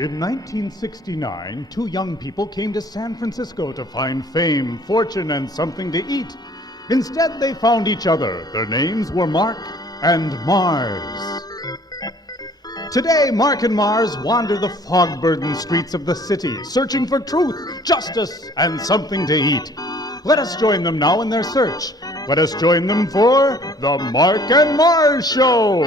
In 1969, two young people came to San Francisco to find fame, fortune, and something to eat. Instead, they found each other. Their names were Marc and Mars. Today, Marc and Mars wander the fog-burdened streets of the city, searching for truth, justice, and something to eat. Let us join them now in their search. Let us join them for the Marc and Mars Show.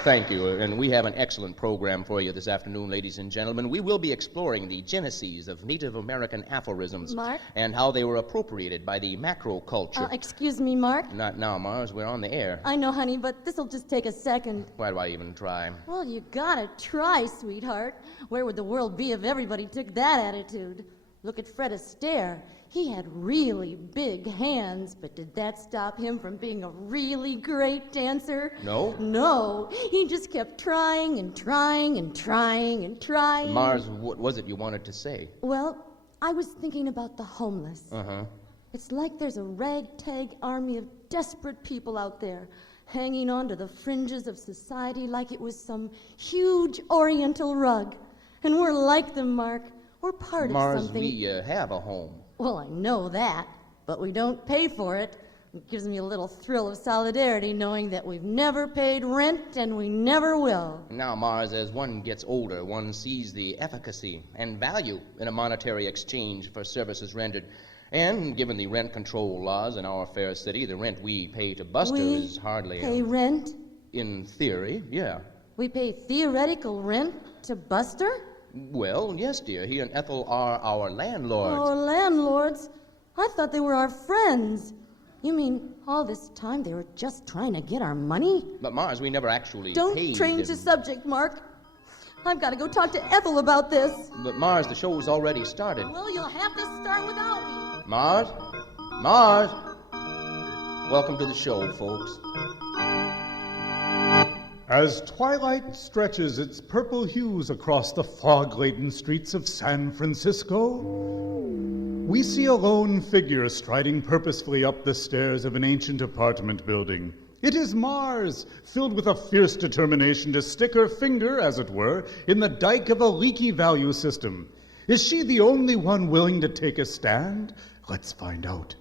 Thank you, and we have an excellent program for you this afternoon, ladies and gentlemen. We will be exploring the genesis of Native American aphorisms Marc? And how they were appropriated by the macro culture. Excuse me, Marc? Not now, Mars. We're on the air. I know, honey, but this'll just take a second. Why do I even try? Well, you gotta try, sweetheart. Where would the world be if everybody took that attitude? Look at Fred Astaire. He had really big hands, but did that stop him from being a really great dancer? No? No. He just kept trying and trying and trying and trying. Mars, what was it you wanted to say? Well, I was thinking about the homeless. Uh-huh. It's like there's a ragtag army of desperate people out there, hanging on to the fringes of society like it was some huge oriental rug. And we're like them, Marc. We're part Mars, of something. we have a home. Well, I know that, but we don't pay for it. It gives me a little thrill of solidarity knowing that we've never paid rent and we never will. Now, Mars, as one gets older, one sees the efficacy and value in a monetary exchange for services rendered. And given the rent control laws in our fair city, the rent we pay to Buster is hardly... Pay rent? In theory, yeah. We pay theoretical rent to Buster? Well, yes, dear. He and Ethel are our landlords. Our landlords? I thought they were our friends. You mean all this time they were just trying to get our money? But, Mars, we never actually Don't paid change them. the subject, Marc. I've got to go talk to Ethel about this. But, Mars, the show's already started. Well, you'll have to start without me. Mars? Mars? Welcome to the show, folks. As twilight stretches its purple hues across the fog-laden streets of San Francisco, we see a lone figure striding purposefully up the stairs of an ancient apartment building. It is Mars, filled with a fierce determination to stick her finger, as it were, in the dike of a leaky value system. Is she the only one willing to take a stand? Let's find out.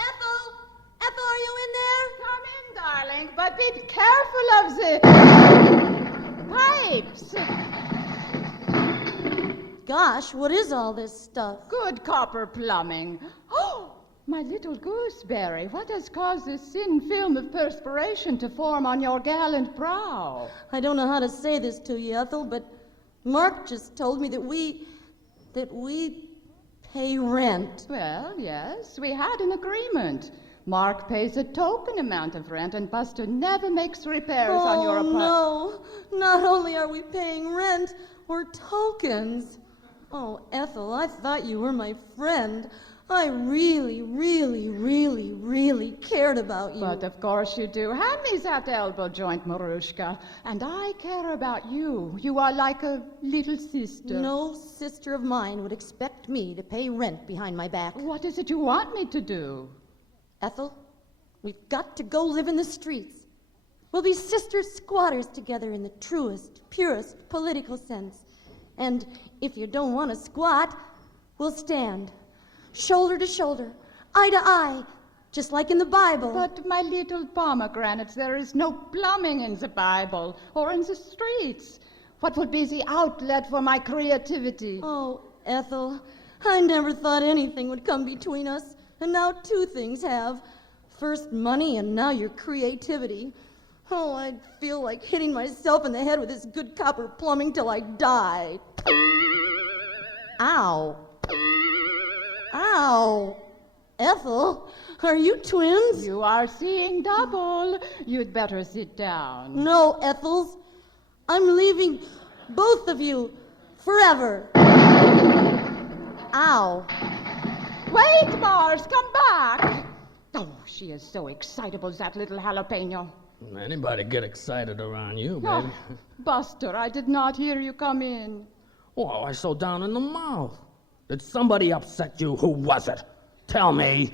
Ethel, are you in there? Come in, darling, but be careful of the pipes. Gosh, what is all this stuff? Good copper plumbing. Oh, my little gooseberry, what has caused this thin film of perspiration to form on your gallant brow? I don't know how to say this to you, Ethel, but Marc just told me that we pay rent. Well, yes, we had an agreement. Marc pays a token amount of rent, and Buster never makes repairs on your apartment. Oh, no. Not only are we paying rent, we're tokens. Oh, Ethel, I thought you were my friend. I really, really, really, really cared about you. But of course you do. Hand me that elbow joint, Marushka. And I care about you. You are like a little sister. No sister of mine would expect me to pay rent behind my back. What is it you want me to do? Ethel, we've got to go live in the streets. We'll be sister squatters together in the truest, purest political sense. And if you don't want to squat, we'll stand. Shoulder to shoulder, eye to eye, just like in the Bible. But, my little pomegranates, there is no plumbing in the Bible or in the streets. What would be the outlet for my creativity? Oh, Ethel, I never thought anything would come between us. And now two things have. First money, and now your creativity. Oh, I'd feel like hitting myself in the head with this good copper plumbing till I die. Ow. Ow. Ethel, are you twins? You are seeing double. You'd better sit down. No, Ethels. I'm leaving both of you forever. Ow. Wait, Mars, come back. Oh, she is so excitable, that little jalapeno. Anybody get excited around you, baby? Oh, Buster, I did not hear you come in. Oh, I so down in the mouth. Did somebody upset you? Who was it? Tell me.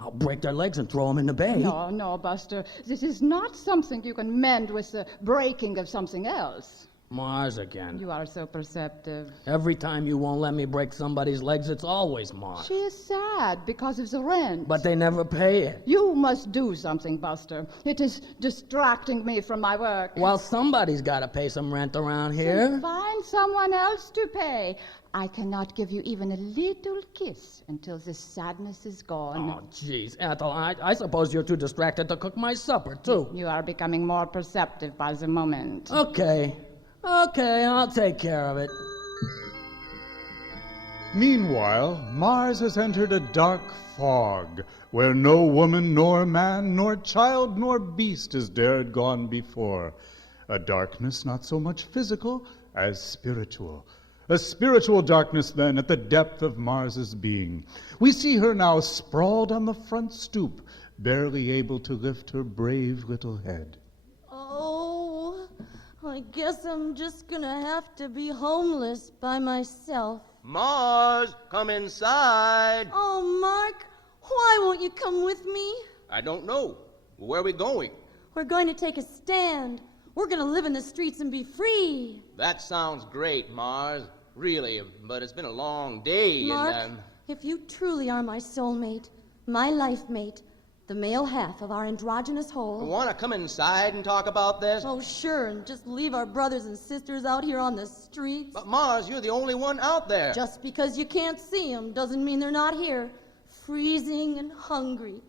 I'll break their legs and throw them in the bay. No, no, Buster. This is not something you can mend with the breaking of something else. Mars again. You are so perceptive. Every time you won't let me break somebody's legs, it's always Mars. She is sad because of the rent. But they never pay it. You must do something, Buster. It is distracting me from my work. Well, somebody's got to pay some rent around here. So find someone else to pay. I cannot give you even a little kiss until this sadness is gone. Oh, jeez, Ethel, I suppose you're too distracted to cook my supper, too. You are becoming more perceptive by the moment. Okay, I'll take care of it. Meanwhile, Mars has entered a dark fog, where no woman nor man nor child nor beast has dared gone before. A darkness not so much physical as spiritual. A spiritual darkness, then, at the depth of Mars's being. We see her now sprawled on the front stoop, barely able to lift her brave little head. Oh, I guess I'm just gonna have to be homeless by myself. Mars, come inside. Oh, Mark, why won't you come with me? I don't know. Where are we going? We're going to take a stand. We're gonna live in the streets and be free. That sounds great, Mars. Really, but it's been a long day, Mark, and if you truly are my soulmate, my life mate, the male half of our androgynous whole. want to come inside and talk about this? Oh, sure, and just leave our brothers and sisters out here on the streets. But Mars, you're the only one out there. Just because you can't see them doesn't mean they're not here, freezing and hungry.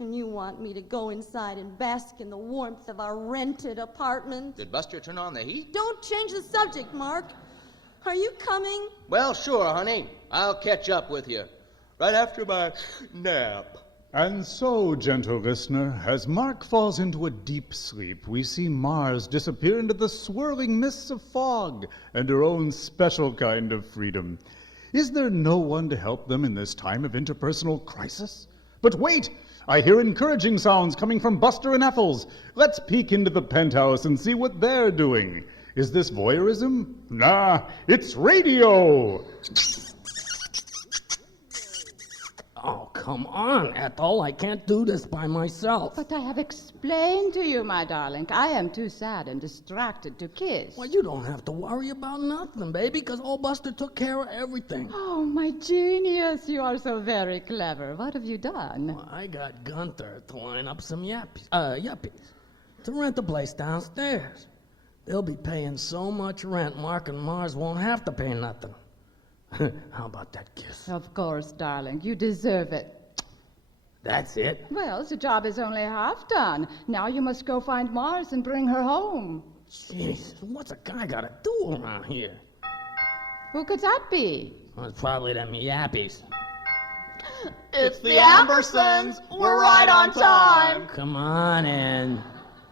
And you want me to go inside and bask in the warmth of our rented apartment? Did Buster turn on the heat? Don't change the subject, Mark. Are you coming? Well, sure, honey. I'll catch up with you right after my nap. And so, gentle listener, as Mark falls into a deep sleep, we see Mars disappear into the swirling mists of fog and her own special kind of freedom. Is there no one to help them in this time of interpersonal crisis? But wait! I hear encouraging sounds coming from Buster and Ethel's. Let's peek into the penthouse and see what they're doing. Is this voyeurism? Nah, it's radio! Oh, come on, Ethel. I can't do this by myself. But I have explained to you, my darling, I am too sad and distracted to kiss. Well, you don't have to worry about nothing, baby, because old Buster took care of everything. Oh, my genius, you are so very clever. What have you done? Well, I got Gunther to line up some yuppies to rent the place downstairs. They'll be paying so much rent, Mark and Mars won't have to pay nothing. How about that kiss? Of course, darling, you deserve it. That's it? Well, the job is only half done. Now you must go find Mars and bring her home. Jesus, what's a guy got to do around here? Who could that be? Well, it's probably them yappies. It's the Ambersons. We're right on time. Come on in.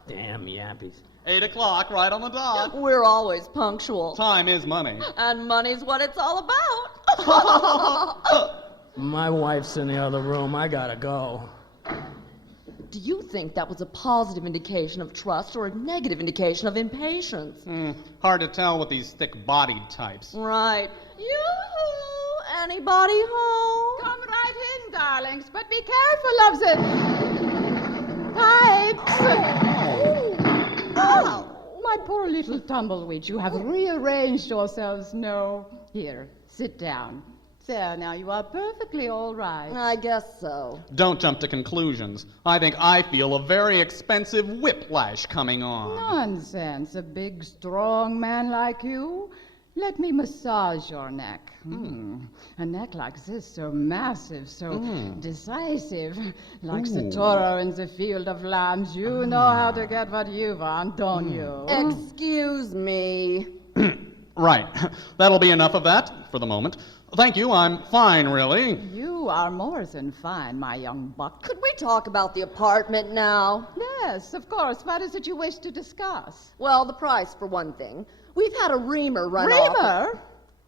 Damn yappies. 8 o'clock, right on the dot. We're always punctual. Time is money. And money's what it's all about. My wife's in the other room. I gotta go. Do you think that was a positive indication of trust or a negative indication of impatience? Hard to tell with these thick-bodied types. Right. Yoo-hoo! Anybody home? Come right in, darlings, but be careful of the pipes. Oh, my poor little tumbleweed, you have rearranged yourselves. No. Here, sit down. There, now you are perfectly all right. I guess so. Don't jump to conclusions. I think I feel a very expensive whiplash coming on. Nonsense, a big, strong man like you. Let me massage your neck. A neck like this, so massive, so decisive. Like the toro in the field of lambs. You know how to get what you want, don't you? Excuse me. Right. That'll be enough of that for the moment. Thank you, I'm fine, really. You are more than fine, my young buck. Could we talk about the apartment now? Yes, of course. What is it you wish to discuss? Well, the price, for one thing. We've had a reamer run off. Reamer?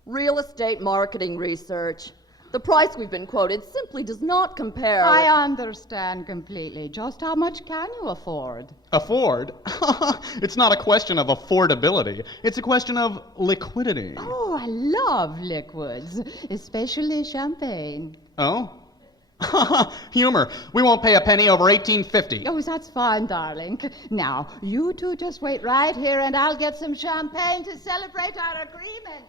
Real estate marketing research. The price we've been quoted simply does not compare. I understand completely. Just how much can you afford? Afford? It's not a question of affordability. It's a question of liquidity. Oh, I love liquids, especially champagne. Oh? Humor. We won't pay a penny over $18.50. Oh, that's fine, darling. Now, you two just wait right here and I'll get some champagne to celebrate our agreement.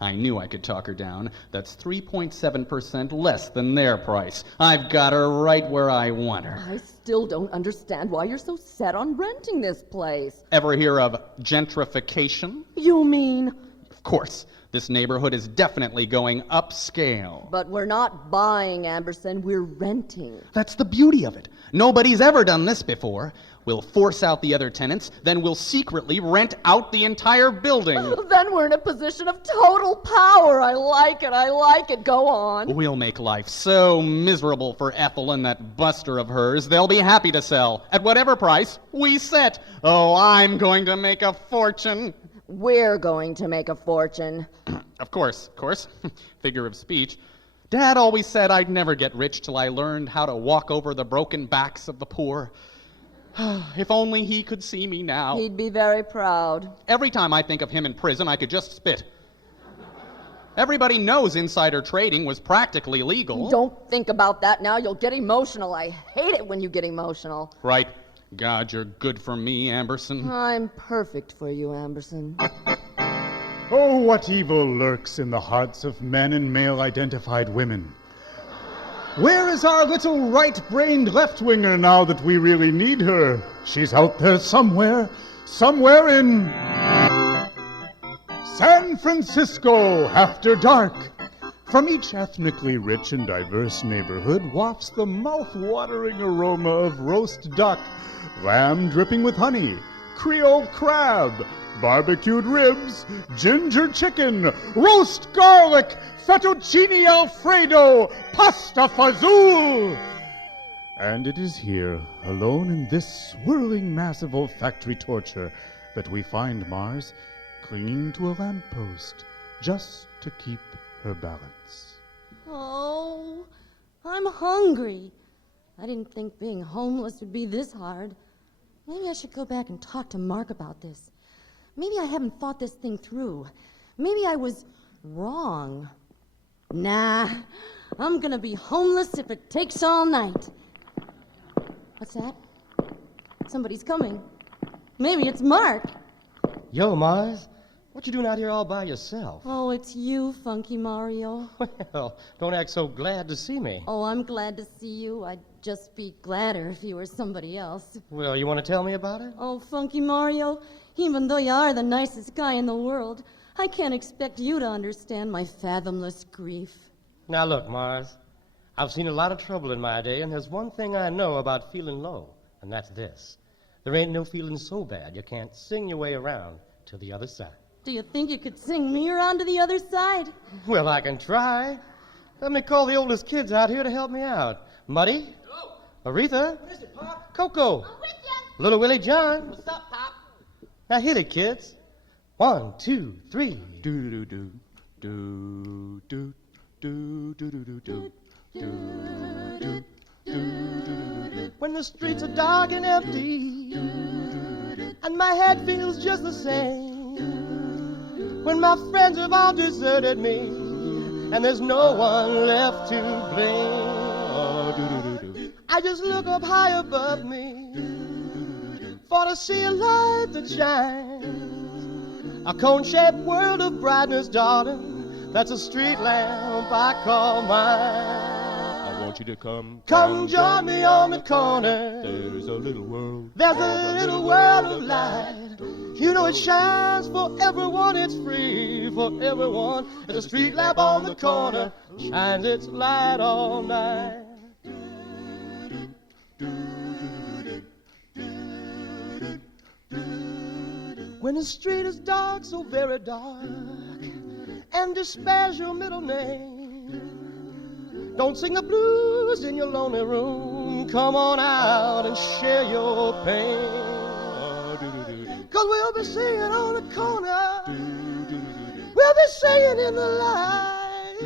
I knew I could talk her down. That's 3.7% less than their price. I've got her right where I want her. I still don't understand why you're so set on renting this place. Ever hear of gentrification? You mean? Of course. This neighborhood is definitely going upscale. But we're not buying, Amberson. We're renting. That's the beauty of it. Nobody's ever done this before. We'll force out the other tenants, then we'll secretly rent out the entire building. Then we're in a position of total power. I like it. Go on. We'll make life so miserable for Ethel and that buster of hers, they'll be happy to sell at whatever price we set. Oh, I'm going to make a fortune. We're going to make a fortune. Of course. Figure of speech. Dad always said I'd never get rich till I learned how to walk over the broken backs of the poor. If only he could see me now. He'd be very proud. Every time I think of him in prison, I could just spit. Everybody knows insider trading was practically legal. Don't think about that now. You'll get emotional. I hate it when you get emotional. Right. God, you're good for me, Amberson. I'm perfect for you, Amberson. Oh, what evil lurks in the hearts of men and male-identified women. Where is our little right-brained left-winger now that we really need her? She's out there somewhere in San Francisco after dark. From each ethnically rich and diverse neighborhood wafts the mouth-watering aroma of roast duck, lamb dripping with honey, Creole crab, barbecued ribs, ginger chicken, roast garlic, fettuccine alfredo, pasta fazool. And it is here, alone in this swirling mass of olfactory torture, that we find Mars clinging to a lamppost just to keep her balance. Oh, I'm hungry. I didn't think being homeless would be this hard. Maybe I should go back and talk to Mark about this. Maybe I haven't thought this thing through. Maybe I was wrong. Nah, I'm gonna be homeless if it takes all night. What's that? Somebody's coming. Maybe it's Mark. Yo, Mars, what you doing out here all by yourself? Oh, it's you, Funky Mario. Well, don't act so glad to see me. Oh, I'm glad to see you. I'd just be gladder if you were somebody else. Well, you want to tell me about it? Oh, Funky Mario, even though you are the nicest guy in the world, I can't expect you to understand my fathomless grief. Now, look, Mars, I've seen a lot of trouble in my day, and there's one thing I know about feeling low, and that's this. There ain't no feeling so bad you can't sing your way around to the other side. Do you think you could sing me around to the other side? Well, I can try. Let me call the oldest kids out here to help me out. Muddy? Hello. Aretha? What is it, Pop? Coco? I'm with you. Little Willie John? What's up, Pop? Now hit it, kids. 1, 2, 3. Do do do do do do do do do do do do. When the streets are dark and empty, and my head feels just the same. When my friends have all deserted me, and there's no one left to blame. I just look up high above me, for to see a light that shines. A cone-shaped world of brightness, darling, that's a street lamp I call mine. I want you to come Join me on the corner. There's a little world. There's a little world of light. You know it shines for everyone, it's free for everyone. There's a street lamp on the corner, shines its light all night. When the street is dark, so very dark, and despair's your middle name, don't sing the blues in your lonely room. Come on out and share your pain. 'Cause we'll be singing on the corner. We'll be singing in the light.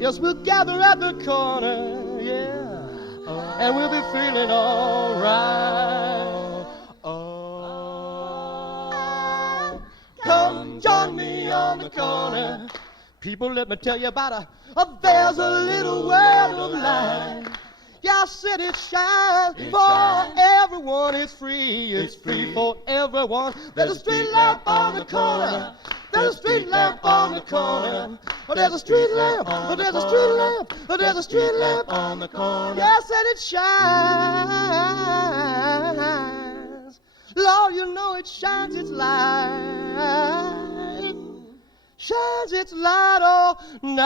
Yes, we'll gather at the corner, yeah, and we'll be feeling all right. Oh, come join me on the corner. People, let me tell you about there's a little world of light. Yeah, I said it shines for everyone. It's free. It's free for everyone. There's a street lamp on the corner. There's a street lamp on the corner. Oh, there's a street lamp. Oh, there's a street lamp. Oh, there's a street lamp on the corner. Yeah, I said it shines. Lord, you know it shines its light. Shines its light all night.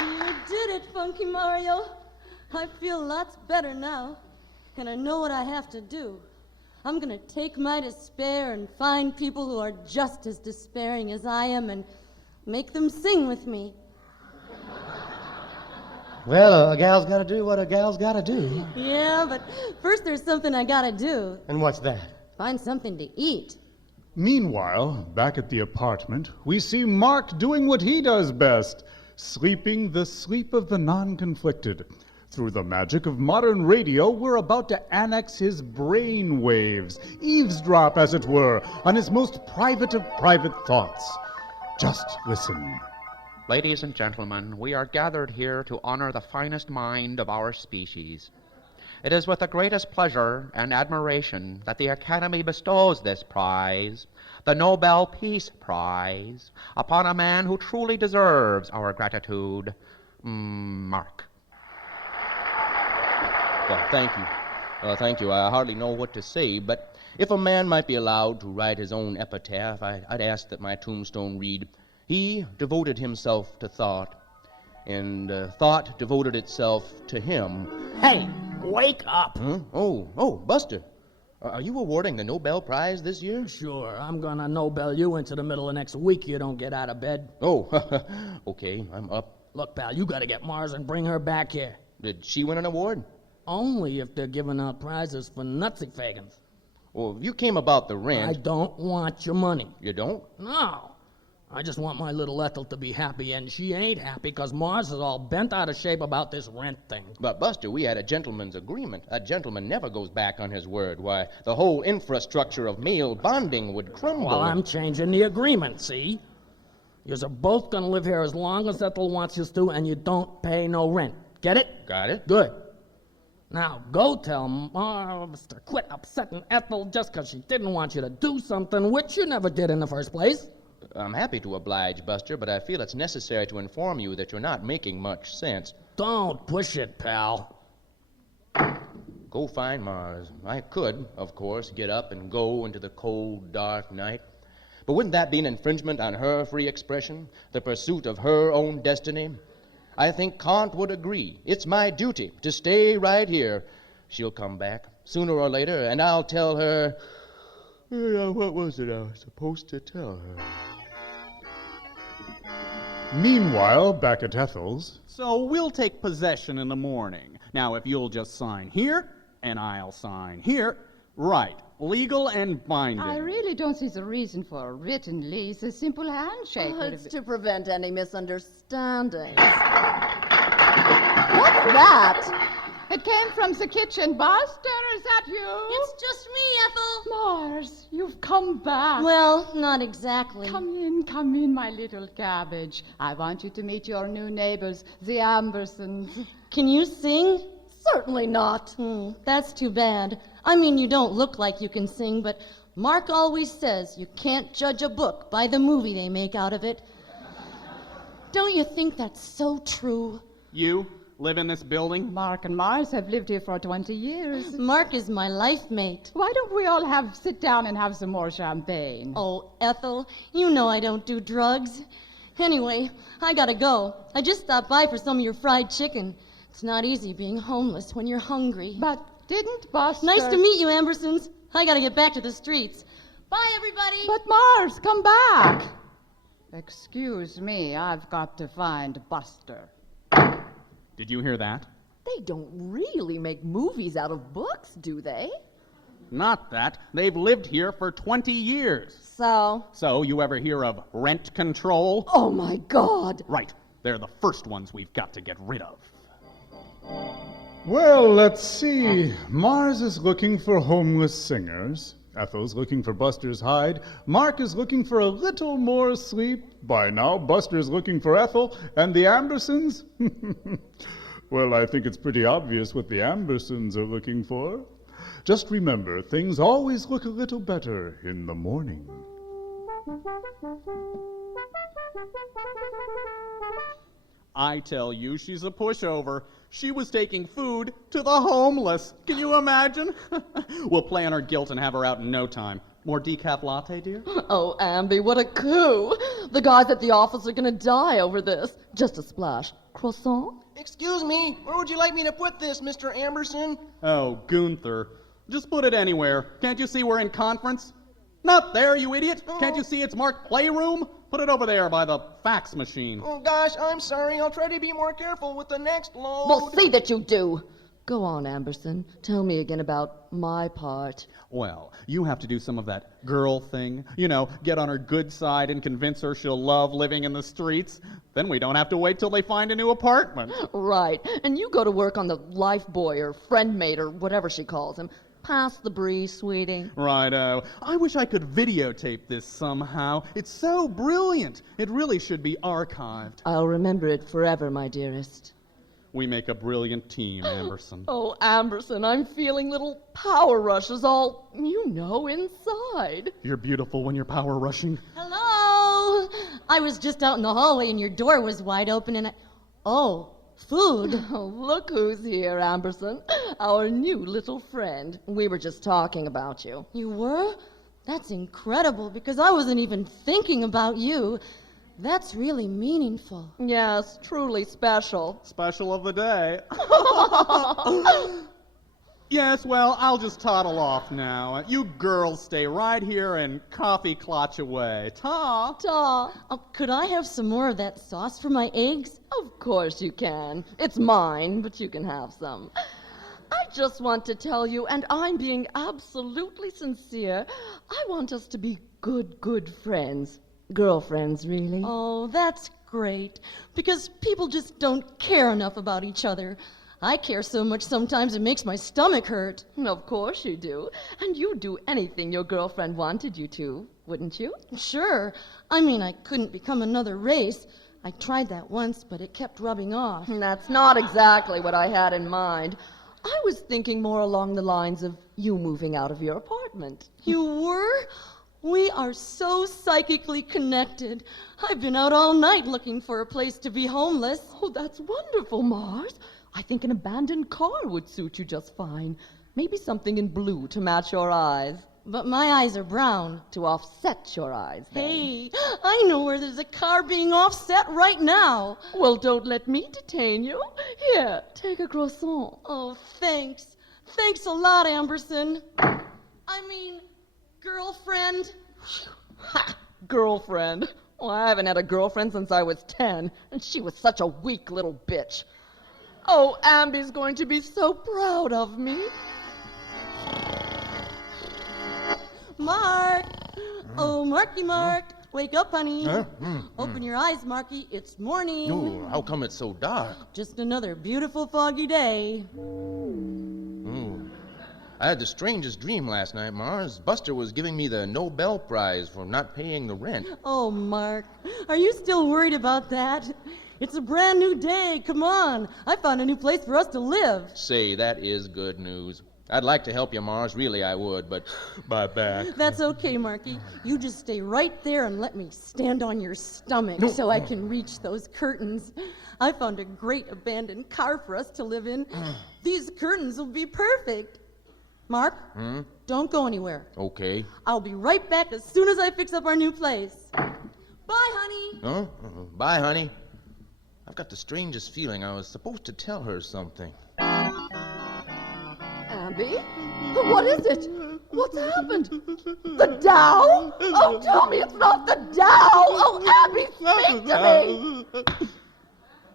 You did it, Funky Mario. I feel lots better now, and I know what I have to do. I'm gonna take my despair and find people who are just as despairing as I am and make them sing with me. Well, a gal's got to do what a gal's got to do. Yeah, but first there's something I gotta do. And what's that? Find something to eat. Meanwhile, back at the apartment, we see Mark doing what he does best, sleeping the sleep of the non-conflicted. Through the magic of modern radio, we're about to annex his brain waves, eavesdrop, as it were, on his most private of private thoughts. Just listen. Ladies and gentlemen, we are gathered here to honor the finest mind of our species. It is with the greatest pleasure and admiration that the Academy bestows this prize, the Nobel Peace Prize, upon a man who truly deserves our gratitude, Marc. Well, thank you. Thank you. I hardly know what to say, but if a man might be allowed to write his own epitaph, I'd ask that my tombstone read, "He devoted himself to thought, and thought devoted itself to him." Hey, wake up. Huh? Oh, Buster. Are you awarding the Nobel Prize this year? Sure, I'm gonna Nobel you into the middle of next week. You don't get out of bed. Oh, okay, I'm up. Look, pal, you gotta get Mars and bring her back here. Did she win an award? Only if they're giving out prizes for Nutsy-fagans. Well, if you came about the I rent... don't want your money. You don't? No. I just want my little Ethel to be happy, and she ain't happy because Mars is all bent out of shape about this rent thing. But, Buster, we had a gentleman's agreement. A gentleman never goes back on his word. Why, the whole infrastructure of male bonding would crumble. Well, I'm changing the agreement, see? You're both gonna live here as long as Ethel wants you to, and you don't pay no rent. Get it? Got it? Good. Now, go tell Mars to quit upsetting Ethel just because she didn't want you to do something which you never did in the first place. I'm happy to oblige, Buster, but I feel it's necessary to inform you that you're not making much sense. Don't push it, pal. Go find Mars. I could, of course, get up and go into the cold, dark night. But wouldn't that be an infringement on her free expression, the pursuit of her own destiny? I think Kant would agree. It's my duty to stay right here. She'll come back, sooner or later, and I'll tell her... What was it I was supposed to tell her? Meanwhile, back at Ethel's, So we'll take possession in the morning. Now, if you'll just sign here, and I'll sign here. Right. Legal and binding. I really don't see the reason for a written lease. A simple handshake would have It's been... to prevent any misunderstandings. What's that? It came from the kitchen. Buster, is that you? It's just me, Ethel. Mars, you've come back. Well, not exactly. Come in, my little cabbage. I want you to meet your new neighbors, the Ambersons. Can you sing? Certainly not. That's too bad. I mean, you don't look like you can sing, but Mark always says you can't judge a book by the movie they make out of it. Don't you think that's so true? You live in this building? Mark and Mars have lived here for 20 years. Mark is my life mate. Why don't we all sit down and have some more champagne? Oh, Ethel, you know I don't do drugs. Anyway, I gotta go. I just stopped by for some of your fried chicken. It's not easy being homeless when you're hungry. But didn't Buster... Nice to meet you, Ambersons. I gotta get back to the streets. Bye, everybody. But Mars, come back. Excuse me, I've got to find Buster. Did you hear that? They don't really make movies out of books, do they? Not that. They've lived here for 20 years. So? So, you ever hear of rent control? Oh, my God. Right. They're the first ones we've got to get rid of. Well, let's see. Mars is looking for homeless singers. Ethel's looking for Buster's hide. Mark is looking for a little more sleep. By now, Buster's looking for Ethel. And the Ambersons? Well, I think it's pretty obvious what the Ambersons are looking for. Just remember, things always look a little better in the morning. I tell you, she's a pushover. She was taking food to the homeless. Can you imagine? We'll play on her guilt and have her out in no time. More decaf latte, dear? Oh, Amby, what a coup. The guys at the office are going to die over this. Just a splash. Croissant? Excuse me, where would you like me to put this, Mr. Amberson? Oh, Gunther. Just put it anywhere. Can't you see we're in conference? Not there, you idiot. Can't you see it's marked playroom? Put it over there by the fax machine. Oh, gosh, I'm sorry. I'll try to be more careful with the next load. Well, see that you do. Go on, Amberson. Tell me again about my part. Well, you have to do some of that girl thing. You know, get on her good side and convince her she'll love living in the streets. Then we don't have to wait till they find a new apartment. Right. And you go to work on the life boy or friend mate or whatever she calls him. Pass the breeze, sweetie. Righto. I wish I could videotape this somehow. It's so brilliant. It really should be archived. I'll remember it forever, my dearest. We make a brilliant team, Amberson. Oh, Amberson, I'm feeling little power rushes all, inside. You're beautiful when you're power rushing. Hello! I was just out in the hallway and your door was wide open and Oh, food. Oh, look who's here, Amberson. Our new little friend. We were just talking about you. You were? That's incredible because I wasn't even thinking about you. That's really meaningful. Yes, truly special. Special of the day. Yes, well, I'll just toddle off now. You girls stay right here and coffee clutch away. Ta! Ta! Could I have some more of that sauce for my eggs? Of course you can. It's mine, but you can have some. I just want to tell you, and I'm being absolutely sincere, I want us to be good friends. Girlfriends, really. Oh, that's great. Because people just don't care enough about each other. I care so much sometimes it makes my stomach hurt. Of course you do. And you'd do anything your girlfriend wanted you to, wouldn't you? Sure. I mean, I couldn't become another race. I tried that once, but it kept rubbing off. That's not exactly what I had in mind. I was thinking more along the lines of you moving out of your apartment. You were? We are so psychically connected. I've been out all night looking for a place to be homeless. Oh, that's wonderful, Mars. I think an abandoned car would suit you just fine. Maybe something in blue to match your eyes. But my eyes are brown. To offset your eyes, then. Hey, I know where there's a car being offset right now. Well, don't let me detain you. Here, take a croissant. Oh, thanks. Thanks a lot, Amberson. Girlfriend. Ha! Girlfriend. Well, I haven't had a girlfriend since I was 10, and she was such a weak little bitch. Oh, Amby's going to be so proud of me. Mark! Oh, Marky Mark. Wake up, honey. Open your eyes, Marky. It's morning. Oh, how come it's so dark? Just another beautiful foggy day. I had the strangest dream last night, Mars. Buster was giving me the Nobel Prize for not paying the rent. Oh, Mark. Are you still worried about that? It's a brand new day. Come on. I found a new place for us to live. Say, that is good news. I'd like to help you, Mars. Really, I would, but my back. That's okay, Marky. You just stay right there and let me stand on your stomach so I can reach those curtains. I found a great abandoned car for us to live in. These curtains will be perfect. Mark, don't go anywhere. Okay. I'll be right back as soon as I fix up our new place. Bye, honey. Huh? Bye, honey. I've got the strangest feeling I was supposed to tell her something. Amby? What is it? What's happened? The Dow? Oh, tell me it's not the Dow! Oh, Amby, speak to me!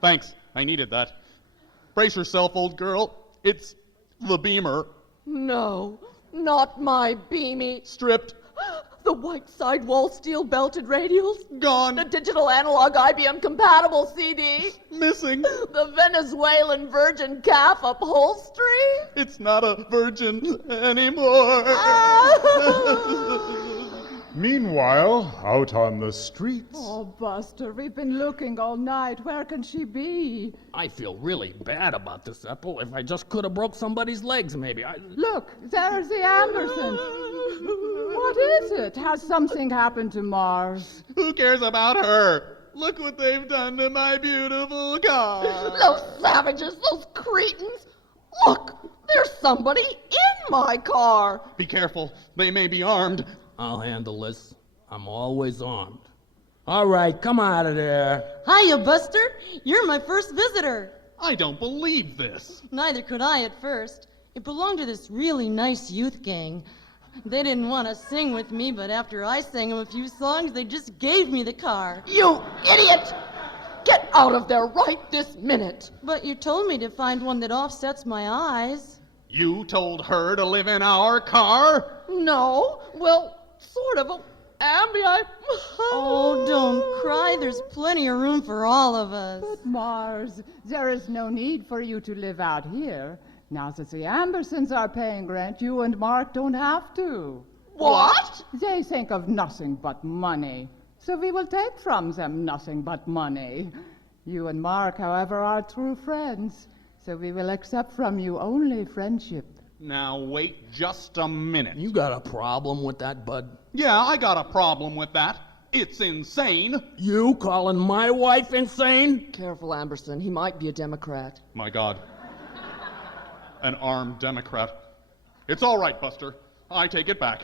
Thanks. I needed that. Brace yourself, old girl. It's the Beamer. No. Not my beamy. Stripped. The white sidewall steel belted radials. Gone. The digital analog IBM compatible CD. Missing. The Venezuelan virgin calf upholstery. It's not a virgin anymore. Meanwhile, out on the streets. Oh, Buster, we've been looking all night. Where can she be? I feel really bad about this, Ethel. If I just could have broke somebody's legs, maybe. Look, there's the Andersons. What is it? Has something happened to Mars? Who cares about her? Look what they've done to my beautiful car. Those savages, those cretins. Look, there's somebody in my car. Be careful. They may be armed. I'll handle this. I'm always armed. All right, come out of there. Hiya, Buster. You're my first visitor. I don't believe this. Neither could I at first. It belonged to this really nice youth gang. They didn't want to sing with me, but after I sang them a few songs, they just gave me the car. You idiot! Get out of there right this minute. But you told me to find one that offsets my eyes. You told her to live in our car? No, well, sort of. Ambi, Oh, don't cry. There's plenty of room for all of us. But Mars, there is no need for you to live out here. Now that the Ambersons are paying rent, you and Mark don't have to. What? They think of nothing but money. So we will take from them nothing but money. You and Mark, however, are true friends. So we will accept from you only friendship. Now wait just a minute. You got a problem with that, bud? Yeah, I got a problem with that. It's insane. You calling my wife insane? Careful, Amberson. He might be a Democrat. My God. An armed Democrat. It's all right, Buster. I take it back.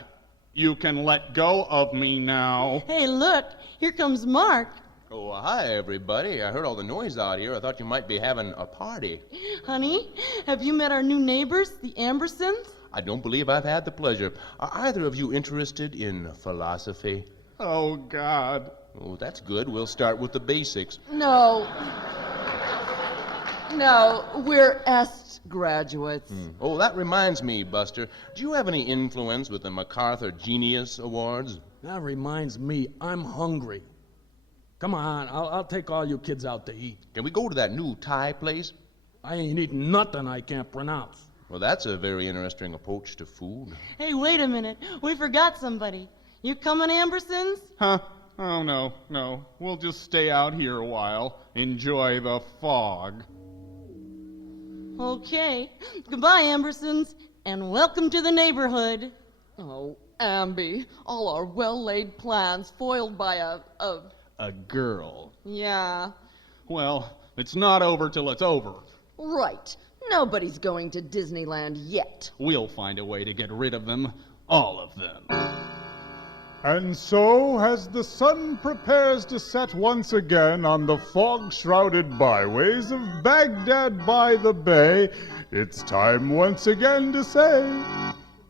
You can let go of me now. Hey, look. Here comes Mark. Oh, hi, everybody. I heard all the noise out here. I thought you might be having a party. Honey, have you met our new neighbors, the Ambersons? I don't believe I've had the pleasure. Are either of you interested in philosophy? Oh, God. Oh, that's good. We'll start with the basics. No. No, we're est graduates. Oh, that reminds me, Buster. Do you have any influence with the MacArthur Genius Awards? That reminds me, I'm hungry. Come on, I'll take all you kids out to eat. Can we go to that new Thai place? I ain't eating nothing I can't pronounce. Well, that's a very interesting approach to food. Hey, wait a minute. We forgot somebody. You coming, Ambersons? Huh? Oh, no. We'll just stay out here a while. Enjoy the fog. Okay. Goodbye, Ambersons, and welcome to the neighborhood. Oh, Amby, all our well-laid plans foiled by A girl. Yeah. Well, it's not over till it's over. Right. Nobody's going to Disneyland yet. We'll find a way to get rid of them. All of them. And so, as the sun prepares to set once again on the fog-shrouded byways of Baghdad by the Bay, it's time once again to say...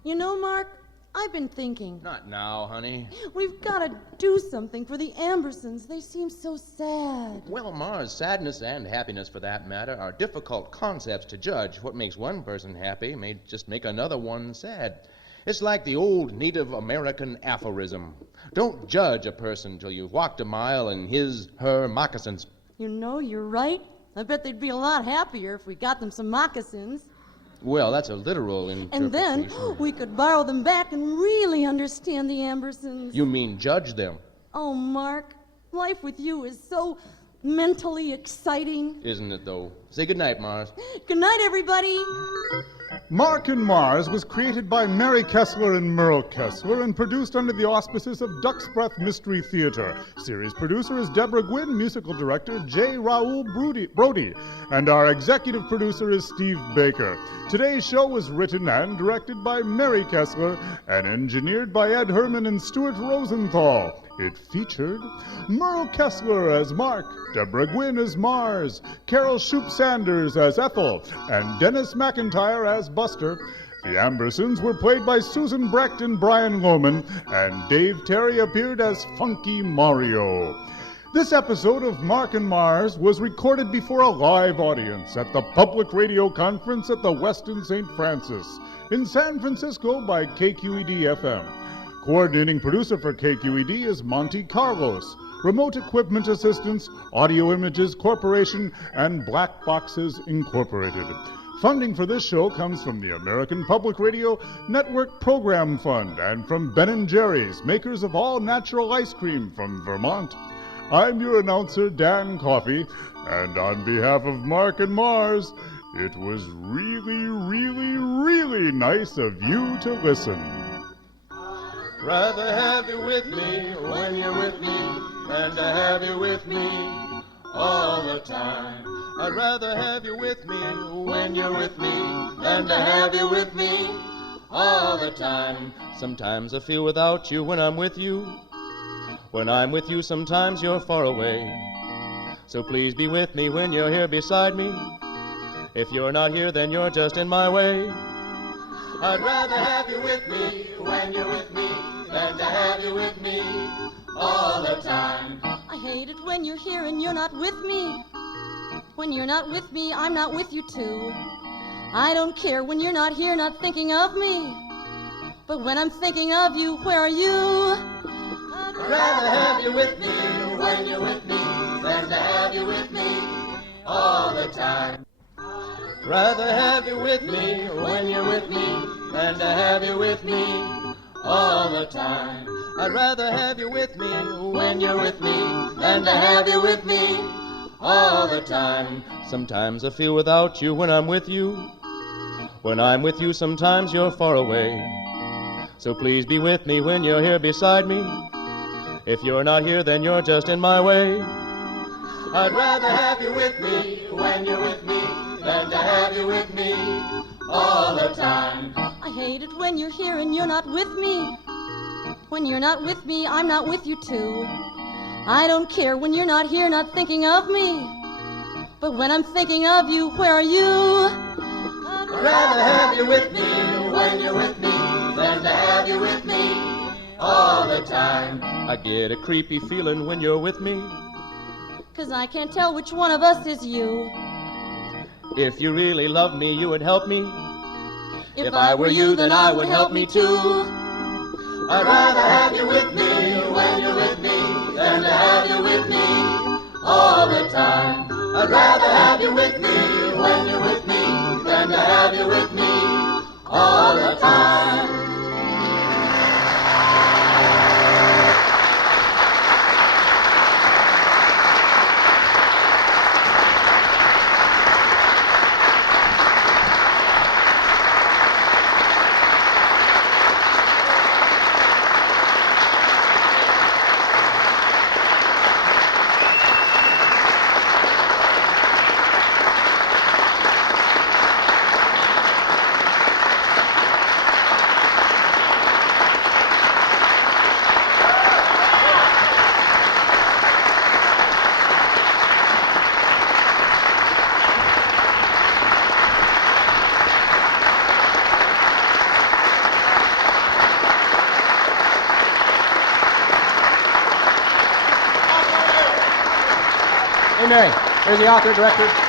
You know, Mark, I've been thinking. Not now, honey. We've got to do something for the Ambersons. They seem so sad. Well, Mars, sadness and happiness, for that matter, are difficult concepts to judge. What makes one person happy may just make another one sad. It's like the old Native American aphorism. Don't judge a person till you've walked a mile in her moccasins. You know, you're right. I bet they'd be a lot happier if we got them some moccasins. Well, that's a literal interpretation. And then we could borrow them back and really understand the Ambersons. You mean judge them? Oh, Mark, life with you is so mentally exciting. Isn't it, though? Say goodnight, Mars. Good night, everybody. Mark and Mars was created by Mary Kessler and Merle Kessler and produced under the auspices of Duck's Breath Mystery Theater. Series producer is Deborah Gwynn, musical director J. Raoul Brody, and our executive producer is Steve Baker. Today's show was written and directed by Mary Kessler and engineered by Ed Herman and Stuart Rosenthal. It featured Merle Kessler as Mark, Deborah Gwynn as Mars, Carol Shoup-Sanders as Ethel, and Dennis McIntyre as Buster. The Ambersons were played by Susan Brecht and Brian Lohman, and Dave Terry appeared as Funky Mario. This episode of Mark and Mars was recorded before a live audience at the Public Radio Conference at the Westin St. Francis in San Francisco by KQED-FM. Coordinating producer for KQED is Monte Carlos. Remote Equipment Assistance, Audio Images Corporation, and Black Boxes Incorporated. Funding for this show comes from the American Public Radio Network Program Fund and from Ben & Jerry's, makers of all natural ice cream from Vermont. I'm your announcer, Dan Coffey, and on behalf of Mark and Mars, it was really, really, really nice of you to listen. Rather have you with me when you're with me than to have you with me all the time. I'd rather have you with me when you're with me than to have you with me all the time. Sometimes I feel without you when I'm with you. When I'm with you, sometimes you're far away. So please be with me when you're here beside me. If you're not here, then you're just in my way. I'd rather have you with me when you're with me than to have you with me all the time. I hate it when you're here and you're not with me. When you're not with me, I'm not with you too. I don't care when you're not here, not thinking of me. But when I'm thinking of you, where are you? I'd rather have you with me when you're with me than to have you with me all the time. Rather have you with me when you're with me than to have you with me all the time. I'd rather have you with me when you're with me than to have you with me all the time. Sometimes I feel without you when I'm with you. When I'm with you, sometimes you're far away. So please be with me when you're here beside me. If you're not here, then you're just in my way. I'd rather have you with me when you're with me than to have you with me all the time. I hate it when you're here and you're not with me. When you're not with me, I'm not with you too. I don't care when you're not here, not thinking of me. But when I'm thinking of you, where are you? I'd rather have you with me when you're with me than to have you with me all the time. I get a creepy feeling when you're with me. 'Cause I can't tell which one of us is you. If you really loved me, you would help me. If I were you, then I would help me too. I'd rather have you with me when you're with me than to have you with me all the time. I'd rather have you with me when you're with me than to have you with me all the time. Hey, Mary, there's the author, director.